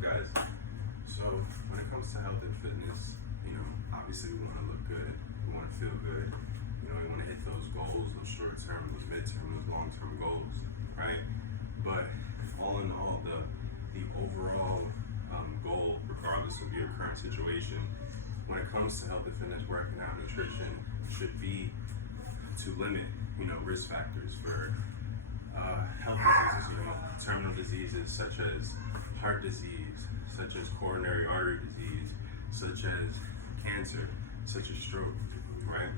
guys? So when it comes to health and fitness, obviously we want to look good, we want to feel good, we want to hit those goals, those short-term, those mid-term, those long-term goals, right? But all in all, the overall goal, regardless of your current situation, when it comes to health and fitness, working out, nutrition, should be to limit, risk factors for health diseases, terminal diseases such as heart disease, such as coronary artery disease, such as cancer, such as stroke, right?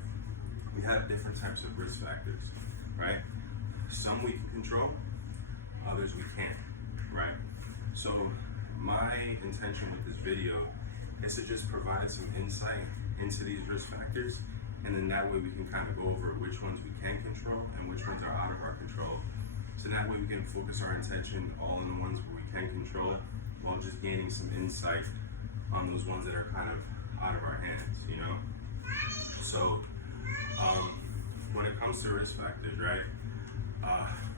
We have different types of risk factors, right? Some we can control, others we can't, right? So my intention with this video is to just provide some insight into these risk factors, and then that way we can kind of go over which ones we can control and which ones are out of our control. So that way we can focus our attention all on the ones where we can control, while just gaining some insight on those ones that are kind of out of our hands, So when it comes to risk factors, right,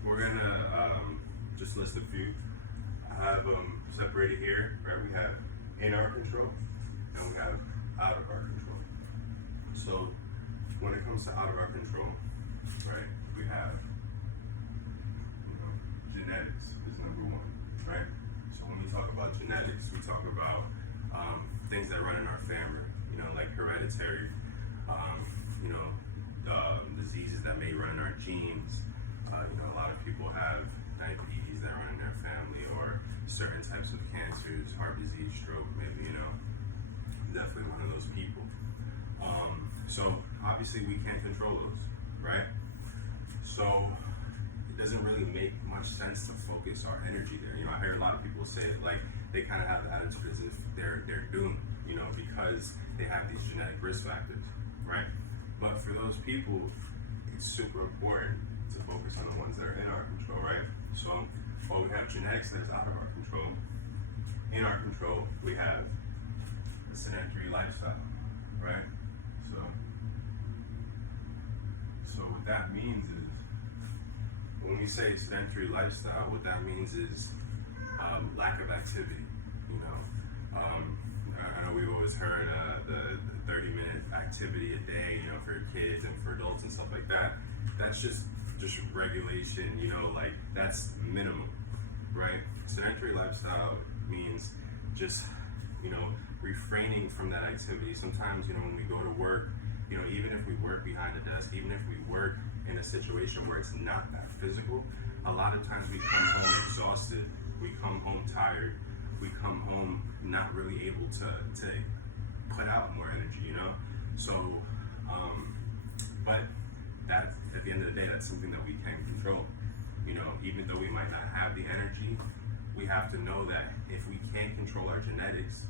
we're gonna just list a few. I have them separated here, right? We have in our control and we have out of our control. So when it comes to out of our control, right, we have genetics is number one, right? So when we talk about genetics, we talk about things that run in our family, like hereditary, diseases that may run in our genes. A lot of people have diabetes that run in their family, or certain types of cancers, heart disease, stroke, maybe, definitely one of those people. So obviously we can't control those, right? So it doesn't really make much sense to focus our energy there. I hear a lot of people say that, like, they kind of have the attitude as if they're doomed, because they have these genetic risk factors, right? But for those people, it's super important to focus on the ones that are in our control, right? So while we have genetics that is out of our control, in our control, we have the sedentary lifestyle, right? So what that means is, when we say sedentary lifestyle, what that means is lack of activity. I know we've always heard the 30-minute activity a day, for kids and for adults and stuff like that. That's just regulation, like that's minimum, right? Sedentary lifestyle means just, refraining from that activity. Sometimes, when we go to work, even if we work behind the desk, even if we work in a situation where it's not that physical, a lot of times we come home exhausted, we come home tired, we come home not really able to put out more energy, So, but that's, at the end of the day, that's something that we can control. Even though we might not have the energy, we have to know that if we can't control our genetics,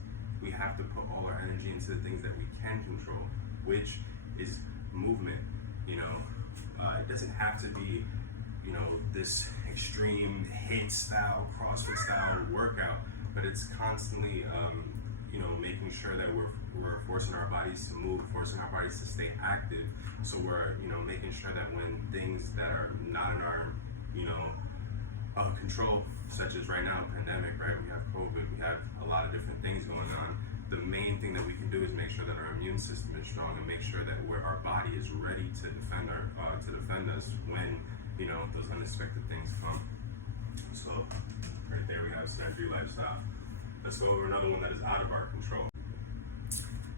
we have to put all our energy into the things that we can control, which is movement. It doesn't have to be, this extreme HIIT style, CrossFit style workout, but it's constantly, making sure that we're forcing our bodies to move, forcing our bodies to stay active. So we're, making sure that when things that are not in our, control, such as right now, pandemic, right? We have COVID, we have a lot of different things going on. The main thing that we can do is make sure that our immune system is strong, and make sure that our body is ready to defend us when, those unexpected things come. So right there we have sedentary lifestyle. Let's go over another one that is out of our control.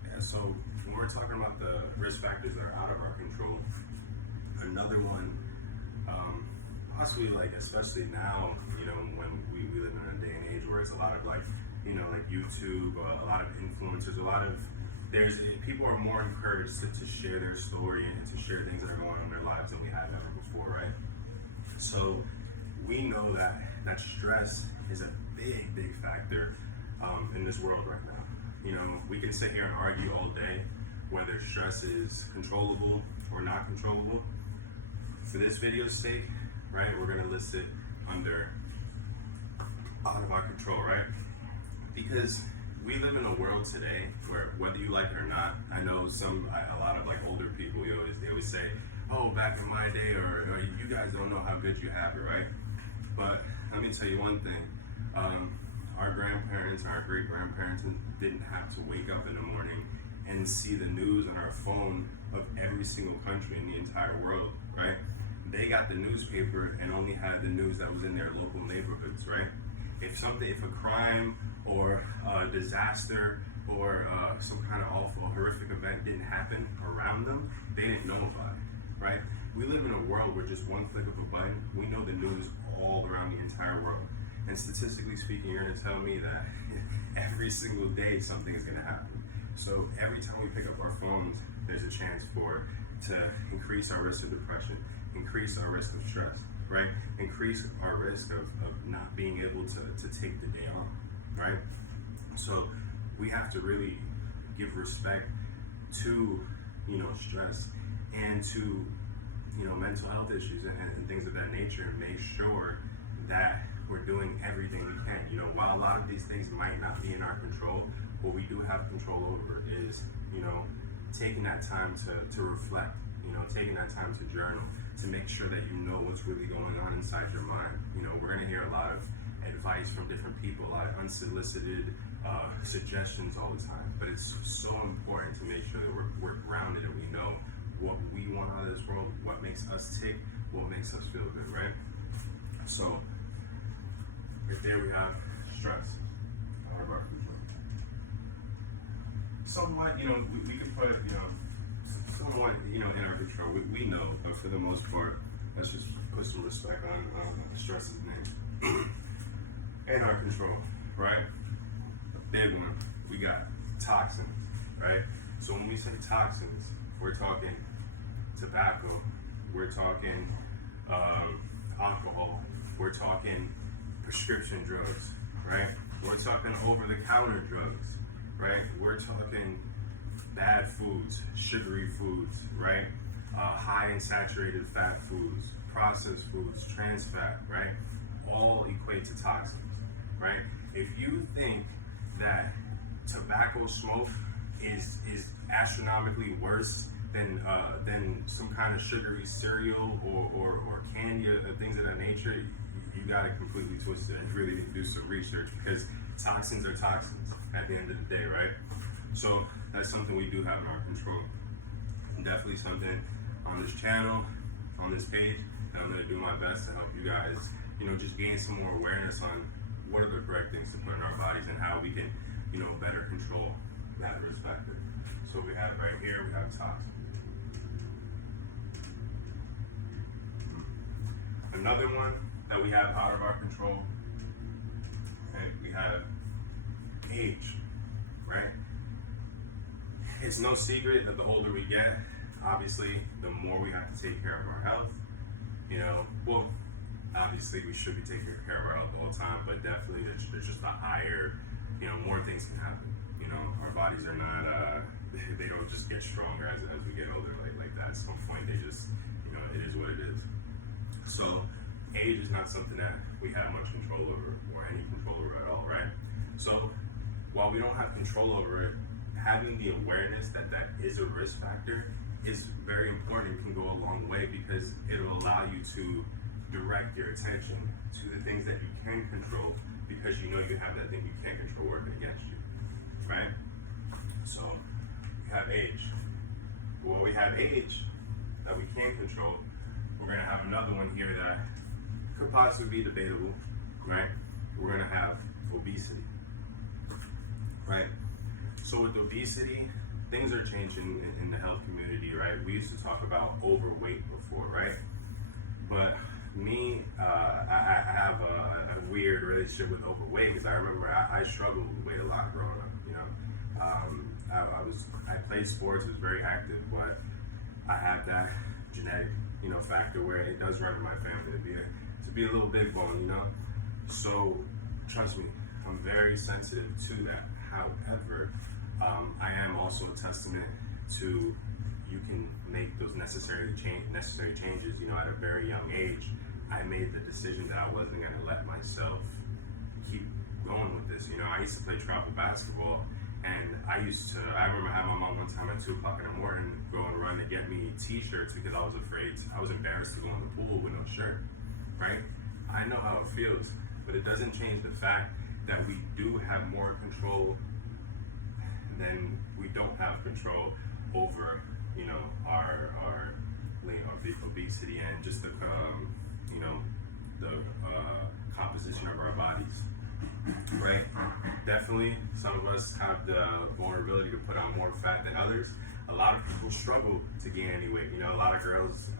Yeah, so when we're talking about the risk factors that are out of our control, another one, possibly, like, especially now, when we live in a day and age where it's a lot of like YouTube, a lot of influencers, people are more encouraged to share their story and to share things that are going on in their lives than we have ever before, right? So we know that stress is a big factor in this world right now. We can sit here and argue all day whether stress is controllable or not controllable. For this video's sake, right, we're gonna list it under out of our control, right? Because we live in a world today where, whether you like it or not, I know a lot of like older people, they always say, oh, back in my day, or you guys don't know how good you have it, right? But let me tell you one thing. our grandparents, our great grandparents didn't have to wake up in the morning and see the news on our phone of every single country in the entire world, right? They got the newspaper and only had the news that was in their local neighborhoods, right? If a crime or a disaster or some kind of awful, horrific event didn't happen around them, they didn't know about it, right? We live in a world where just one click of a button, we know the news all around the entire world. And statistically speaking, you're gonna tell me that every single day something is gonna happen. So every time we pick up our phones, there's a chance to increase our risk of depression, increase our risk of stress, right? Increase our risk of not being able to take the day off, right? So we have to really give respect to, stress and to, mental health issues and things of that nature, and make sure that we're doing everything we can. While a lot of these things might not be in our control, what we do have control over is, taking that time to reflect, taking that time to journal, to make sure that you know what's really going on inside your mind. We're gonna hear a lot of advice from different people, a lot of unsolicited suggestions all the time, but it's so important to make sure that we're grounded and we know what we want out of this world, what makes us tick, what makes us feel good, right? So, right there we have stress, out of our control. Somewhat, we can put, somewhat, in our control. We know, but for the most part, let's just put some respect on stress's name. In our control, right? A big one, we got toxins, right? So when we say toxins, we're talking tobacco, we're talking alcohol, we're talking prescription drugs, right? We're talking over-the-counter drugs, right? We're talking bad foods, sugary foods, right? High in saturated fat foods, processed foods, trans fat, right? All equate to toxins, right? If you think that tobacco smoke is astronomically worse than some kind of sugary cereal or candy or things of that nature, you got it completely twisted. And really need to do some research, because toxins are toxins at the end of the day, right? So that's something we do have in our control. Definitely something on this channel, on this page, that I'm gonna do my best to help you guys, just gain some more awareness on what are the correct things to put in our bodies and how we can, better control that risk factor. So we have right here, we have toxins. Another one that we have out of our control, okay, we have age, right? It's no secret that the older we get, obviously, the more we have to take care of our health. Well, obviously we should be taking care of our health all the time, but definitely there's just a higher, more things can happen. Our bodies are not, they don't just get stronger as we get older like that. At some point, they just, it is what it is. So age is not something that we have much control over, or any control over at all, right? So while we don't have control over it, having the awareness that that is a risk factor is very important and can go a long way, because it'll allow you to direct your attention to the things that you can control, because you have that thing you can't control working against you, right? So we have age. When we have age that we can't control, we're gonna have another one here that could possibly be debatable, right? We're gonna have obesity, right? So with obesity, things are changing in the health community, right? We used to talk about overweight before, right? But me, I have a weird relationship with overweight, because I remember I struggled with weight a lot growing up. I played sports, was very active, but I have that genetic, factor where it does run in my family to be a little big bone, So trust me, I'm very sensitive to that. However, I am also a testament to you can make those necessary changes. At a very young age, I made the decision that I wasn't going to let myself keep going with this. I used to play travel basketball, and I remember having my mom one time at 2 o'clock in the morning go on a run to get me t-shirts, because I was embarrassed to go in the pool with no shirt, right? I know how it feels, but it doesn't change the fact that we do have more control than we don't have control over, you know, our obesity and just the you know, the composition of our bodies, right? Definitely, some of us have the vulnerability to put on more fat than others. A lot of people struggle to gain any weight. You know, a lot of girls,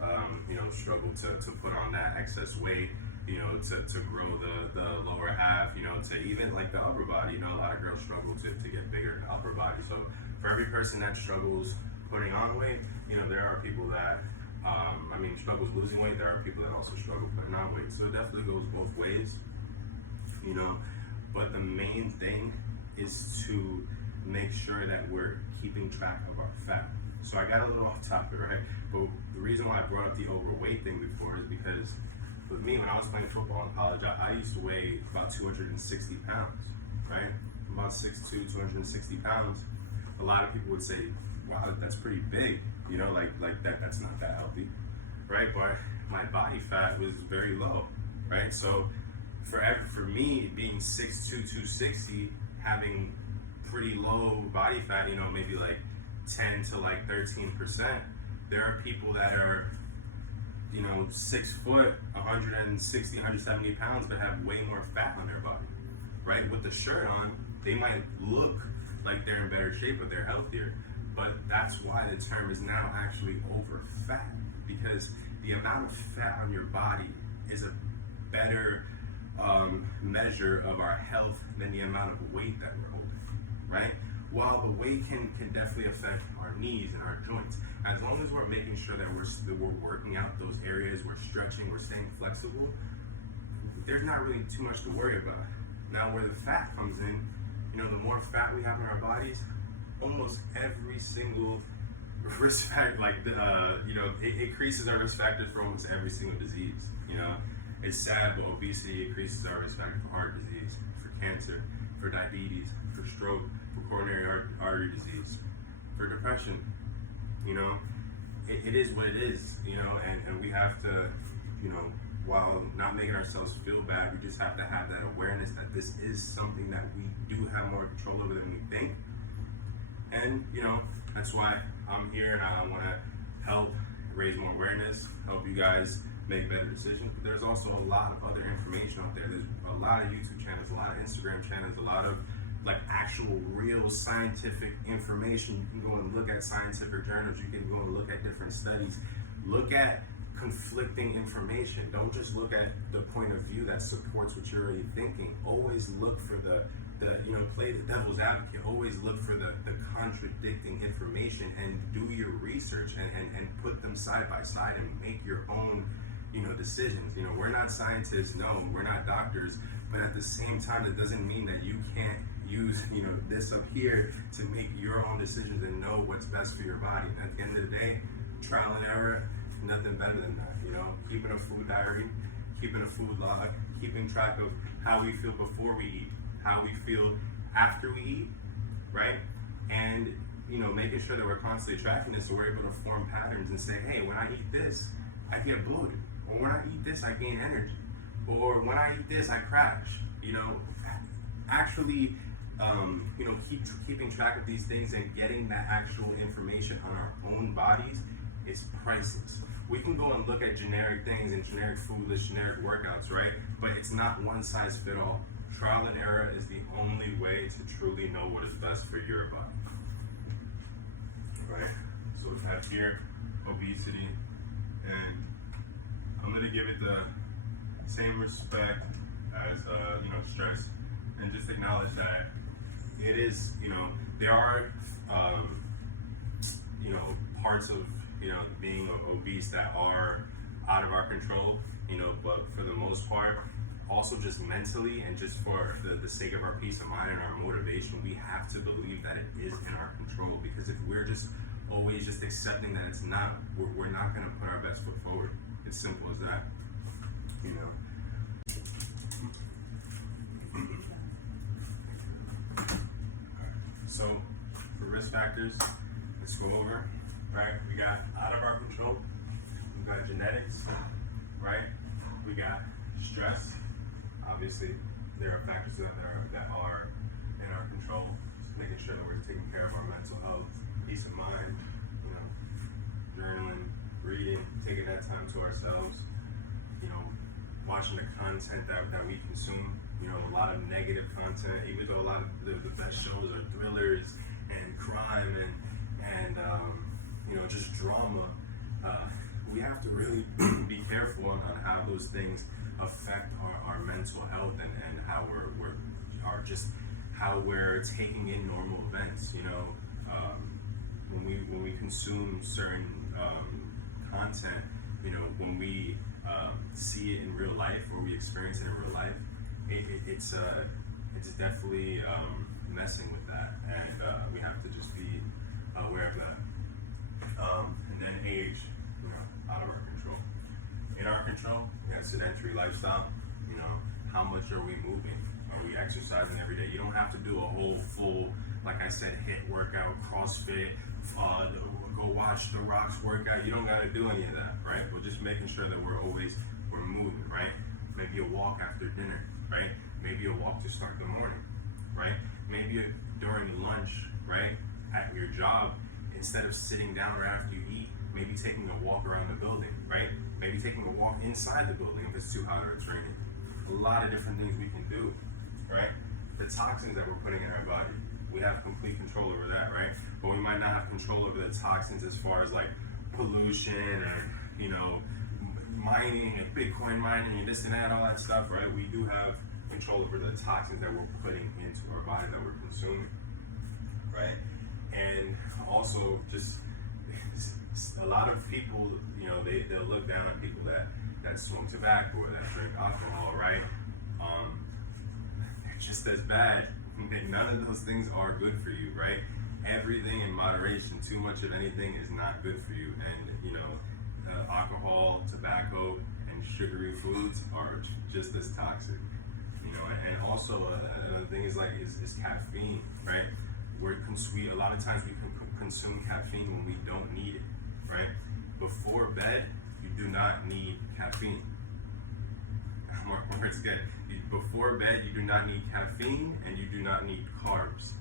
you know, struggle to put on that excess weight, you know, to grow the lower half, you know, to even like the upper body. You know, a lot of girls struggle to get bigger in the upper body. So for every person that struggles putting on weight, you know, there are people that, struggles losing weight. There are people that also struggle putting on weight. So it definitely goes both ways, you know. But the main thing is to make sure that we're keeping track of our fat. So I got a little off topic, right? But the reason why I brought up the overweight thing before is because with me, when I was playing football in college, I used to weigh about 260 pounds, right? About 6'2", 260 pounds. A lot of people would say, wow, that's pretty big, you know, like that's not that healthy, right? But my body fat was very low, right? So for me, being 6'2", 260, having pretty low body fat, you know, maybe like 10 to like 13%, there are people that are, you know, 6 foot, 160, 170 pounds, but have way more fat on their body, right? With the shirt on, they might look like they're in better shape, but they're healthier. But that's why the term is now actually over fat, because the amount of fat on your body is a better measure of our health than the amount of weight that we're holding, right? While the weight can definitely affect our knees and our joints, as long as we're making sure that we're working out those areas, we're stretching, we're staying flexible, there's not really too much to worry about. Now, where the fat comes in, you know, the more fat we have in our bodies, almost every single risk factor, you know, it increases our risk factors for almost every single disease. You know, it's sad, but obesity increases our risk factor for heart disease, for cancer, for diabetes, for stroke, for coronary artery disease, for depression. You know, it is what it is, you know, and we have to, you know, while not making ourselves feel bad, we just have to have that awareness that this is something that we do have more control over than we think. And, you know, that's why I'm here, and I want to help raise more awareness, help you guys make better decisions. But there's also a lot of other information out there. There's a lot of YouTube channels, a lot of Instagram channels, a lot of like actual real scientific information. You can go and look at scientific journals. You can go and look at different studies. Look at conflicting information. Don't just look at the point of view that supports what you're already thinking. Always look for the you know, play the devil's advocate. Always look for the contradicting information and do your research and put them side by side and make your own, you know, decisions. You know, we're not scientists, no, we're not doctors, but at the same time, it doesn't mean that you can't use, you know, this up here to make your own decisions and know what's best for your body. At the end of the day, trial and error, nothing better than that. You know, keeping a food diary, keeping a food log, keeping track of how we feel before we eat, how we feel after we eat, right? And, you know, making sure that we're constantly tracking this so we're able to form patterns and say, hey, when I eat this, I get bloated. Or when I eat this, I gain energy. Or when I eat this, I crash. You know, actually, you know, keeping track of these things and getting that actual information on our own bodies is priceless. We can go and look at generic things and generic food lists, generic workouts, right? But it's not one size fit all. Trial and error is the only way to truly know what is best for your body. Right? So we have here obesity, and I'm gonna give it the same respect as you know, stress, and just acknowledge that it is, you know, there are you know, parts of, you know, being obese that are out of our control, you know, but for the most part, also just mentally and just for the sake of our peace of mind and our motivation, we have to believe that it is in our control, because if we're just always just accepting that it's not, we're not going to put our best foot forward. It's simple as that, you know. So for risk factors, let's go over, right? We got out of our control, we got genetics, right? We got stress, obviously, there are factors that are in our control. Just making sure that we're taking care of our mental health, peace of mind, you know, journaling, reading, taking that time to ourselves, you know, watching the content that we consume. You know, a lot of negative content, even though a lot of the best shows are thrillers and crime and you know, just drama. We have to really be careful on how those things affect our mental health and how how we're taking in normal events. You know, when we consume certain content, you know, when we see it in real life or we experience it in real life, it's definitely messing with that, and we have to just be aware of that. And then age, you know, out of our control. In our control, we have sedentary lifestyle. You know, how much are we moving? Are we exercising every day? You don't have to do a whole full, like I said, HIIT workout, CrossFit, go watch The Rock's workout. You don't gotta do any of that, right? We're just making sure that we're moving, right? Maybe a walk after dinner, right? Maybe a walk to start the morning, right? Maybe during lunch, right? At your job, instead of sitting down right after you eat, maybe taking a walk around the building, right? Maybe taking a walk inside the building if it's too hot or it's raining. A lot of different things we can do, right? The toxins that we're putting in our body, we have complete control over that, right? But we might not have control over the toxins as far as like pollution and, you know, mining and Bitcoin mining and this and that, all that stuff, right? We do have control over the toxins that we're putting into our body that we're consuming, right? And also just a lot of people, you know, they'll look down on people that smoke tobacco or that drink alcohol, right? They're just as bad. None of those things are good for you, right? Everything in moderation. Too much of anything is not good for you. And, you know, alcohol, tobacco, and sugary foods are just as toxic. You know, and also another thing is caffeine, right? A lot of times we consume caffeine when we don't need it, right? Before bed, you do not need caffeine. Words again. Before bed, you do not need caffeine and you do not need carbs.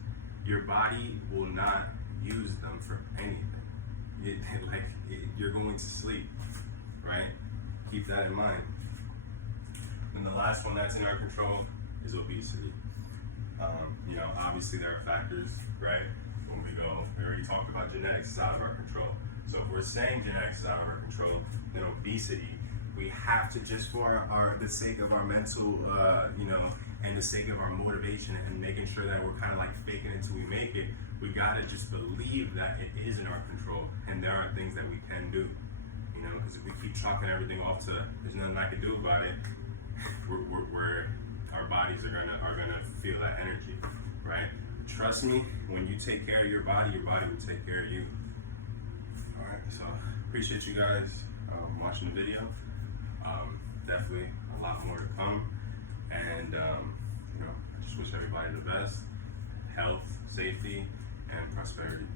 Your body will not use them for anything. You're going to sleep, right? Keep that in mind. And the last one that's in our control is obesity. You know, obviously there are factors, right? When we already talked about genetics is out of our control. So if we're saying genetics is out of our control, then obesity, we have to, just for the sake of our mental, you know, and the sake of our motivation and making sure that we're kind of like faking it until we make it, we gotta just believe that it is in our control and there are things that we can do. You know, because if we keep chalking everything off to there's nothing I can do about it, our bodies are gonna feel that energy, right? Trust me, when you take care of your body will take care of you. All right, so appreciate you guys watching the video. Definitely a lot more to come, and you know, I just wish everybody the best, health, safety, and prosperity.